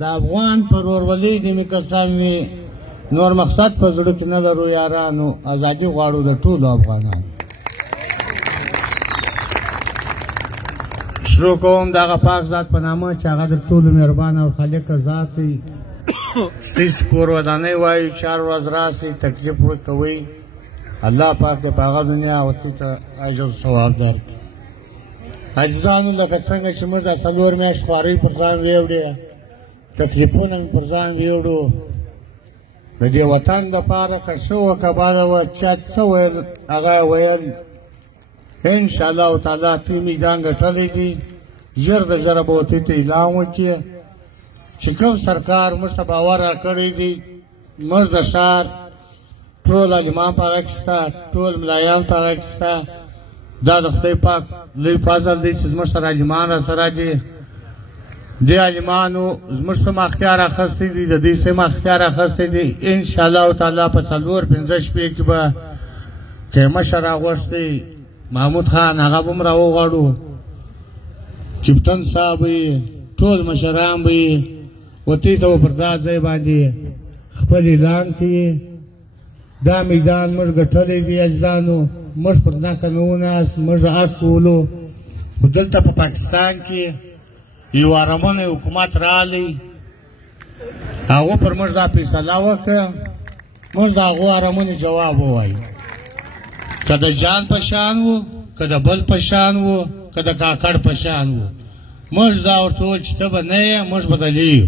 د افغان پر ورولۍ دې مې قسم وي نور مقصد په زړه کې نه لرو یارانو ازادي غواړو د ټولو افغانانو شروع کوم د هغه پاک ذات په نامه چې هغه د ټولو مهربان او خالق ذات دی ستاسو کور ودانۍ وایو چار ورځ راسئ تکلیف ورکوئ الله پاک د په هغه دنیا او ته اجر ثواب درکړي عاجزانو لکه څنګه چې موږ د 4 میاشتې خوارۍ پر ځان ویوړې تکلیفونه مې پر ځان ویوړو د دې وطن دپاره که ښه وه که بده وه چا څه ویل هغه ویل انشاءالله تعالی تی میدان ګټلی دی ژر د ژره به ورته ته اعلان وکړي چې کوم سرکار موږ ته باور راکړی دی موږ د ښار ټول عالمان په هغه کې شته ټول ملایان په هغه کې شته دا د خدای پاک لوی فضل دی چې زموږ سره عالمان راسره دي دې عالمانو زموږ څخه اختیار اخیستی دي د دوی څخه اختیار اخیستی دي انشاءالله تعالی په 4-5 شپې کې به که مشر راغوښتی محمود خان هغه به هم راوغواړو کپتن صاحب یې ټول مشران به یې وتې ته به پر دا ځای باندې خپل اعلان کوي دا میدان موږ ګټلی دی عزیزانو موږ پر ځمکه نه وناست موږ حق کولو خو دلته په پاکستان کې یو ارامونه حکومت راغلی هغو پر موږ دا فیصله وکړه موږ د هغو ارامونې جواب ووایو که د جان په شان و که د بل په شان و که د کاکړ په شان و موږ دا ورته وویل چې ته به نه یې موږ بدلي یو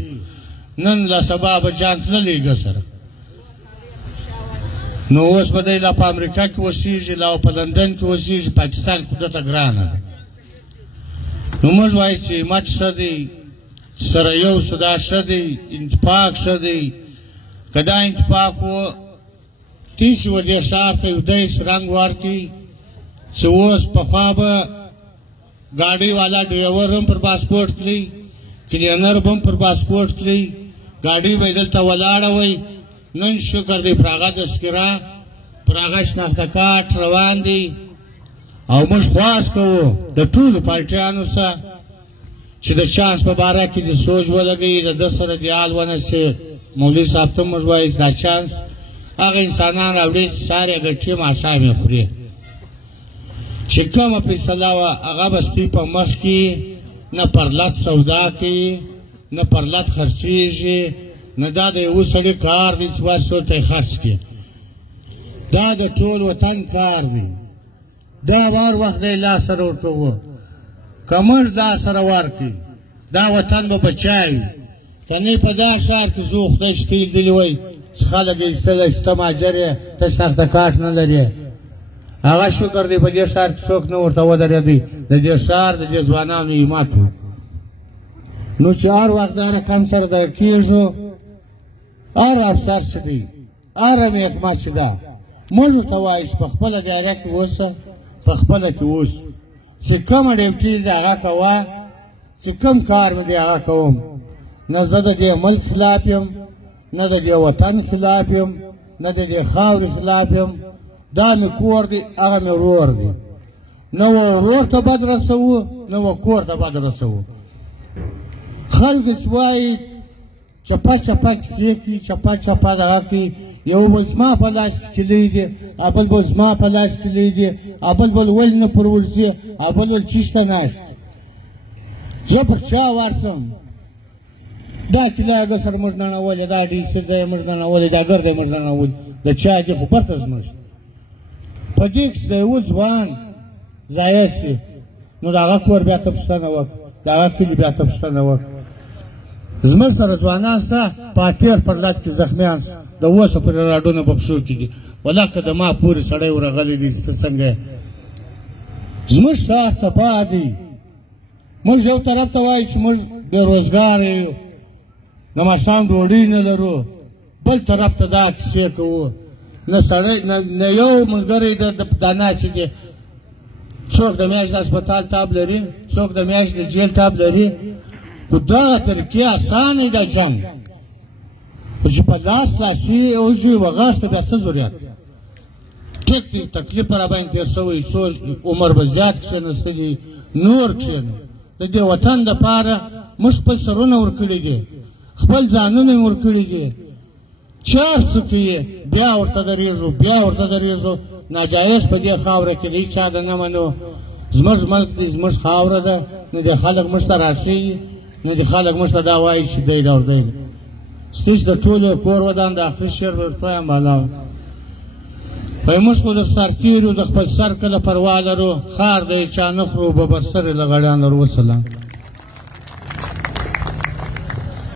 نن له سبا به جان تللی ګه سره نو اوس به دی لا په امریکا کې اوسېږي لا په لندن کې اوسېږي پاکستان کې دته ګرانه ده نو موږ وایو چې همت ښه دی سره یو سو دا ښه دی اتفاق ښه دی که دا اتفاق و تیسي و دې ښار ته یو داسې رنګ ورکړي چې اوس پخوا به ګاډۍ والا ډریور هم پر پاسپورټ کړي کلینر به هم پر پاسپورټ کړي ګاډۍ به یې دلته ولاړه وی نن شکر دی پر هغه تذکره پر هغه شناخته کارت روان دی او موږ خواست کوو د ټولو پارټیانو سره چې د چانس په باره کې د سوچ ولګوي د ده سره دیال ونسي مولوي صاحب ته موږ وایو دا چانس هغه انسانان راوړي چې سهار یې ګټي ماښام یې خوري چې کومه فیصله وه هغه به ستوي په مخ کې نه پرلت سودا کوي نه پرلت خرڅېږي نه دا د یوه سړي کار دی چې باید څوک ته یې خرڅ کړي دا د ټول وطن کار دی دا وار وخت دی لاس سره ورکوو که موږ لاس سره ورکړي دا وطن به بچا وي که نه په دا ښار کې زه خدای چې ته یې لیدلي وی چې خلک یې ایستلی چې ته مهاجر یې ته شناخته کارت نه لرې هغه شکر دی په دې ښار کې څوک نه ورته ودرېدی د دې ښار د دې ځوانانو همت و نو چې هر وخت دا رقم سره در کېږو هر افسر چې دی هر محکمه چې ده موږ ورته وایو چې په خپله دایره کې اوسه په خپله کې اوسو چې کومه ډیوټي دی هغه کوه چې کوم کار مې دی هغه کوم نه زه د دې ملک خلاف یم نه د دې وطن خلاف یم نه د دې خاورې خلاف یم دا مې کور دی هغه مې ورور دی نه و ورور ته بد رسوو نه و کور ته بد رسوو خلک چې وایي چپه چپه کیسې کوي چپه چپه دغه کوي یو بل زما په لاس کې کیلۍ دی بل بل زما په لاس کیلۍ دی بل بل ولې نه پر ورځي بل بل چېشته ناست زه پر چا ورسم دا کیله هغه سره موږ ننولې دا ډیسي ځای موږ ننولې دا ګرد یې موږ ننولې د چا دي خو برته زموږ په دې کې چې د یوه ځوان ضایع سي نو د هغه کور بیا ته پوښتنه وکړه د هغه کلي بیا ته پوښتنه وکړه زموږ سره ځوانان شته په اتېر پر لات کې زخمیان د اوسه پر راډونه په پښو کې دي والله که د ما پورې سړی ورغلی دی چې ته څنګه یې زموږ ښار تباه دی موږ یو طرف ته وایو چې موږ بېروزګاره یو د ماښام ډوډۍ نه لرو بل طرف ته دا کیسې کوو نه سړی نه یو ملګری دا نه چې دی څوک د میاشت د هسپتال تاب لري څوک د میاشت د جیل تاب لري خو دغه طریقې اسانه د جنګ خو چې په لاس لاسي وژي وغاښ ته بیا څه ضرورت ټیک دی تکلیف به راباندې تېر شوی څو عمر به زیات کښېنستلي نور کښېنو د دې وطن دپاره موږ خپل سرونه ورکړي دي خپل ځانونه یې ورکړي دي چې هر څه کوي بیا ورته درېږو ناجایز په دې خاوره کې د هېچا د نه منو زموږ ملک دی زموږ خاوره ده نو د خلک موږ ته راښیي نو د خلک موږ ته دا وایي چې دی ده او دی ده ستاسو د ټولو کور ودان د آخري شعر ورته وایم بالا وایي موږ خو د سرتېرو د خپل سر کله پروا لرو خار د هېچا نه خورو ببر سرې له غړیان لرو وسلام